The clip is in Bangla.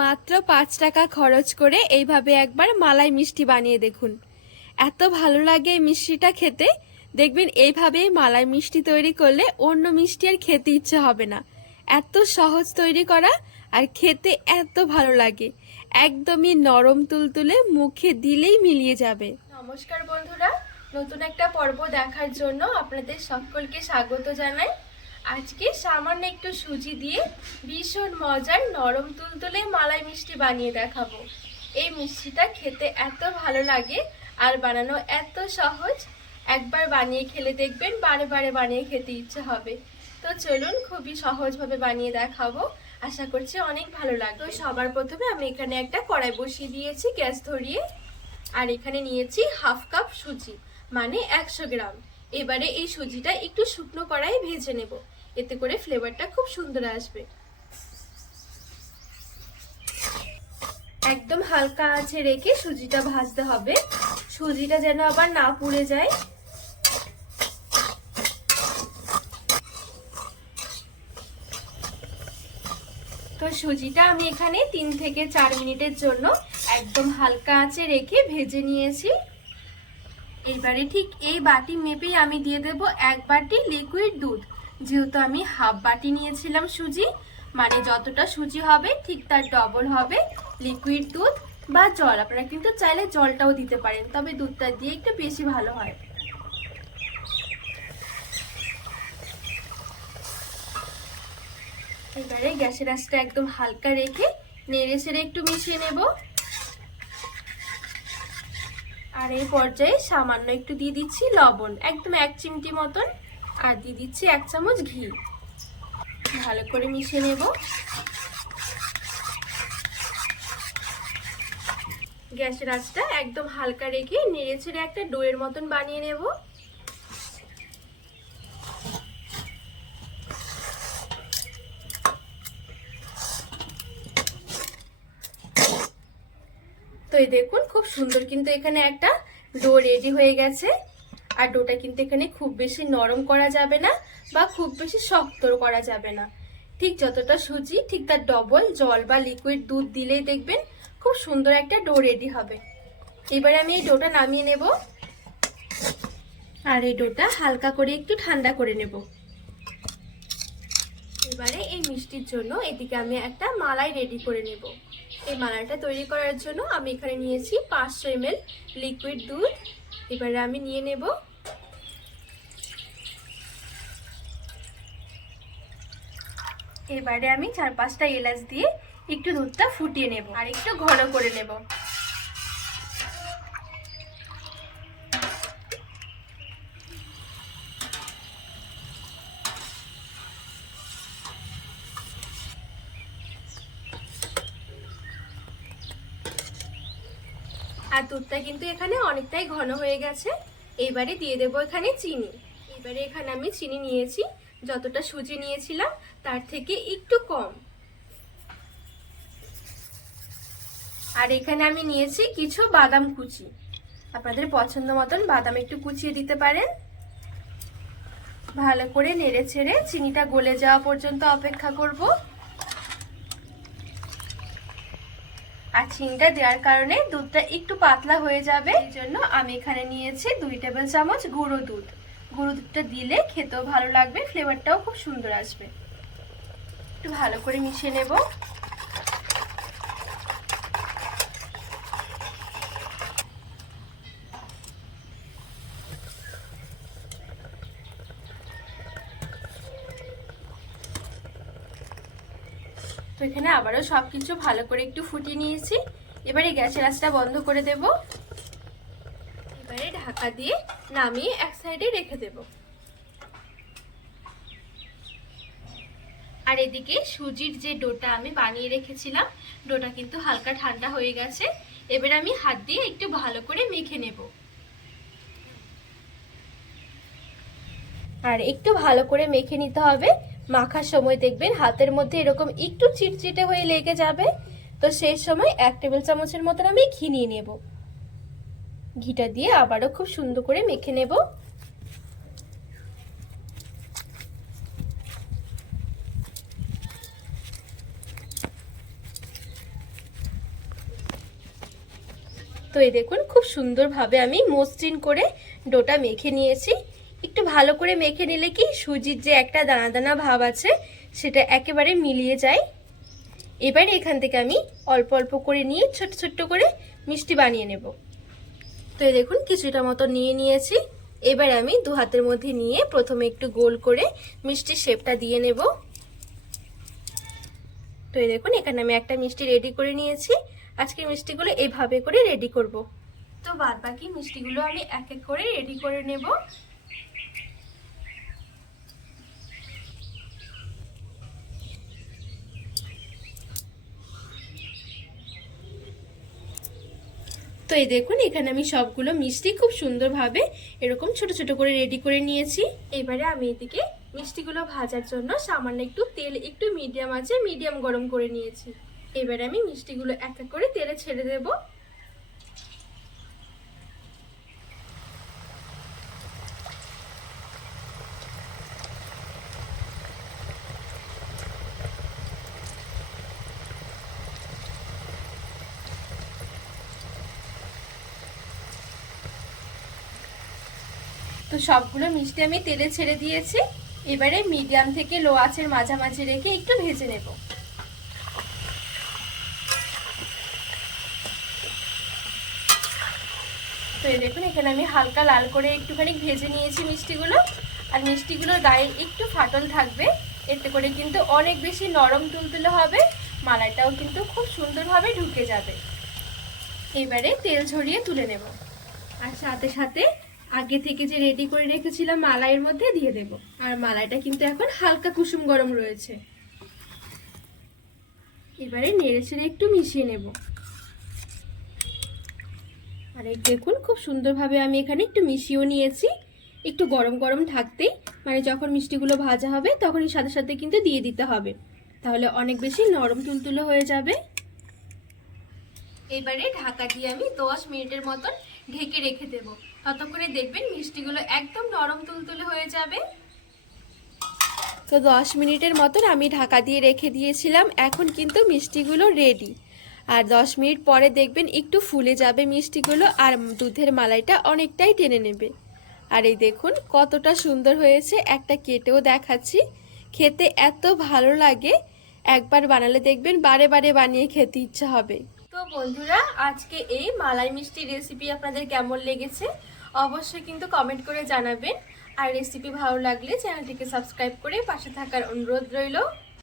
মাত্র পাঁচ টাকা খরচ করে এইভাবে একবার মালাই মিষ্টি বানিয়ে দেখুন। এত ভালো লাগে এই মিষ্টিটা খেতে। দেখবেন এইভাবে মালাই মিষ্টি তৈরি করলে অন্য মিষ্টি আর খেতে ইচ্ছে হবে না। এত সহজ তৈরি করা আর খেতে এত ভালো লাগে। একদমই নরম তুলতুলে মুখে দিলেই মিলিয়ে যাবে। নমস্কার বন্ধুরা, নতুন একটা পর্ব দেখার জন্য আপনাদের সকলকে স্বাগত জানাই। আজকে সামান্য একটু সুজি দিয়ে ভীষণ মজার নরম তুলতুলে মালাই মিষ্টি বানিয়ে দেখাবো। এই মিষ্টিটা খেতে এত ভালো লাগে আর বানানো এত সহজ। একবার বানিয়ে খেলে দেখবেন বারে বারে বানিয়ে খেতে ইচ্ছে হবে। তো চলুন খুবই সহজভাবে বানিয়ে দেখাবো। আশা করছি অনেক ভালো লাগবে। সবার প্রথমে আমি এখানে একটা কড়াই বসিয়ে দিয়েছি গ্যাস ধরিয়ে। আর এখানে নিয়েছি হাফ কাপ সুজি মানে একশো গ্রাম। এবারে এই সুজিটা একটু শুকনো কড়াই ভেজে নেব। এতে করে ফ্লেভারটা খুব সুন্দর আসবে। একদম হালকা আছে রেখে সুজিটা ভাজতে হবে। সুজিটা যেন আবার না পুড়ে যায়। তো সুজিটা আমি এখানে তিন থেকে চার মিনিটের জন্য একদম হালকা আঁচে রেখে ভেজে নিয়েছি। এবারে ঠিক এই বাটি মেপেই আমি দিয়ে দেব এক বাটি লিকুইড দুধ। যেহেতু আমি হাফ বাটি নিয়েছিলাম সুজি মানে যতটা সুজি হবে ঠিক তার ডবল হবে লিকুইড দুধ বা জল। আপনারা কিন্তু চাইলে জলটাও দিতে পারেন, তবে দুধটা দিয়ে একটু বেশি ভালো হয়। এবারে গ্যাসের আঁচটা একদম হালকা রেখে নেড়ে সেড়ে একটু মিশিয়ে নেব। আর এই পর্যায়ে সামান্য একটু দিয়ে দিচ্ছি লবণ, একদম এক চিমটি মতন। আর দিয়ে দিচ্ছি এক চামচ ঘি। ভালো করে মিশিয়ে নেব। গ্যাসের আঁচটা একদম হালকা রেখে নেড়ে ছেড়ে একটা ডোয়ের মতন বানিয়ে নেব। তো এই দেখুন, খুব সুন্দর কিন্তু এখানে একটা ডো রেডি হয়ে গেছে। আর ডোটা কিন্তু এখানে খুব বেশি নরম করা যাবে না বা খুব বেশি শক্ত করা যাবে না। ঠিক যতটা সুজি, ঠিক তার ডবল জল বা লিকুইড দুধ দিলেই দেখবেন খুব সুন্দর একটা ডো রেডি হবে। এবারে আমি এই ডোটা নামিয়ে নেব। আর এই ডোটা হালকা করে একটু ঠান্ডা করে নেব। এবারে এই মিষ্টির জন্য এদিকে আমি একটা মালাই রেডি করে নেব। এই মালাটা তৈরি করার জন্য আমি এখানে নিয়েছি পাঁচশো এম লিকুইড দুধ। এবারে আমি নিয়ে নেব। এবারে আমি চার পাঁচটা এলাচ দিয়ে একটু দুধটা ফুটিয়ে নেব আর একটু ঘন করে নেব। আর দুধটা কিন্তু এখানে অনেকটাই ঘন হয়ে গেছে। এবারে দিয়ে দেবো এখানে চিনি। এবারে এখানে আমি চিনি নিয়েছি। যতটা সুজি নিয়েছিলাম, তার থেকে একটু কম। আর এখানে আমি নিয়েছি কিছু বাদাম কুচি। আপনাদের পছন্দ মতন বাদাম একটু কুচিয়ে দিতে পারেন। ভালো করে নেড়ে ছেড়ে চিনিটা গলে যাওয়া পর্যন্ত অপেক্ষা করব। আর চিনিটা দেওয়ার কারণে দুধটা একটু পাতলা হয়ে যাবে। এই জন্য আমি এখানে নিয়েছি দুই টেবিল চামচ গুঁড়ো দুধ। গুঁড়ো দুধটা দিলে খেতেও ভালো লাগবে ফ্লেভারটাও খুব সুন্দর আসবে। একটু ভালো করে মিশিয়ে নেব। তো এখানে আবারও সব কিছু ভালো করে একটু ফুটিয়ে নিয়েছি। এবারে গ্যাসের আঁচটা বন্ধ করে দেব। এবারে ঢাকা দিয়ে নামিয়ে এক সাইডে রেখে দেব। আর এদিকে সুজির যে ডোটা আমি বানিয়ে রেখেছিলাম, ডোটা কিন্তু হালকা ঠান্ডা হয়ে গেছে। এবারে আমি হাত দিয়ে একটু ভালো করে মেখে নেব। আর একটু ভালো করে মেখে নিতে হবে। মাখার সময় দেখবেন হাতের মধ্যে এরকম একটু চিটচিটে হয়ে লেগে যাবে। তো সেই সময় এক টেবিল চামচের মতন আমি ঘি নিয়ে নেব। ঘিটা দিয়ে আবারও খুব সুন্দর করে মেখে নেব। তো এই দেখুন, খুব সুন্দরভাবে আমি মসৃণ করে ডোটা মেখে নিয়েছি। ভালো করে মেখে নিলে কি সুজির যে একটা দানা দানা ভাব আছে, সেটা একেবারে মিলিয়ে যায়। এবারে এখান থেকে আমি অল্প অল্প করে নিয়ে ছোট ছোট্ট করে মিষ্টি বানিয়ে নেব। তো এই দেখুন, কিছুটা মতো নিয়ে নিয়েছি। এবার আমি দু হাতের মধ্যে নিয়ে প্রথমে একটু গোল করে মিষ্টির শেপটা দিয়ে নেব। তো এই দেখুন, এখানে আমি একটা মিষ্টি রেডি করে নিয়েছি। আজকের মিষ্টিগুলো এইভাবে করে রেডি করব। তো বাদ বাকি মিষ্টিগুলো আমি এক এক করে রেডি করে নেব। এই দেখুন, এখানে আমি সবগুলো মিষ্টি খুব সুন্দরভাবে এরকম ছোট ছোট করে রেডি করে নিয়েছি। এবারে আমি এদিকে মিষ্টিগুলো ভাজার জন্য সামান্য একটু তেল, একটু মিডিয়াম আছে মিডিয়াম গরম করে নিয়েছি। এবারে আমি মিষ্টিগুলো এক এক করে তেলে ছেড়ে দেব। তো সবগুলো মিষ্টি আমি তেলে ছেড়ে দিয়েছি। এবারে মিডিয়াম থেকে লো আঁচের মাঝামাঝি রেখে একটু ভেজে নেব। তো এই দেখুন, এখানে আমি হালকা লাল করে একটুখানি ভেজে নিয়েছি মিষ্টিগুলো। আর মিষ্টিগুলোর গায়ে একটু ফাটল থাকবে, এতে করে কিন্তু অনেক বেশি নরম তুলতুলে হবে, মালাইটাও কিন্তু খুব সুন্দরভাবে ঢুকে যাবে। এবারে তেল ঝরিয়ে তুলে নেব। আর সাথে সাথে আগে থেকে যে রেডি করে রেখেছিলাম মালাইয়ের মধ্যে দিয়ে দেব। আর মালাইটা কিন্তু এখন হালকা কুসুম গরম রয়েছে। এবারে নেড়ে ছেড়ে একটু মিশিয়ে নেব। আর দেখুন, খুব সুন্দরভাবে আমি এখানে একটু মিশিয়েও নিয়েছি। একটু গরম গরম থাকতেই মানে যখন মিষ্টিগুলো ভাজা হবে, তখনই সাথে সাথে কিন্তু দিয়ে দিতে হবে। তাহলে অনেক বেশি নরম তুলতুলো হয়ে যাবে। এবারে ঢাকা দিয়ে আমি দশ মিনিটের মতন ঢেকে রেখে দেব। ততক্ষণে দেখবেন মিষ্টিগুলো একদম নরম তুলতুলে হয়ে যাবে। তো দশ মিনিটের মতন আমি ঢাকা দিয়ে রেখে দিয়েছিলাম এখন কিন্তু মিষ্টিগুলো রেডি আর দশ মিনিট পরে দেখবেন একটু ফুলে যাবে মিষ্টিগুলো আর দুধের মালাইটা অনেকটাই টেনে নেবে। আর এই দেখুন কতটা সুন্দর হয়েছে একটা কেটেও দেখাচ্ছি। খেতে এত ভালো লাগে একবার বানালে দেখবেন বারে বারে বানিয়ে খেতে ইচ্ছা হবে। তো বন্ধুরা আজকে এই মালাই মিষ্টি রেসিপি আপনাদের কেমন লেগেছে? অবশ্যই কিন্তু কমেন্ট করে জানাবেন। আর রেসিপি ভালো লাগলে চ্যানেলটিকে সাবস্ক্রাইব করে পাশে থাকার অনুরোধ রইল।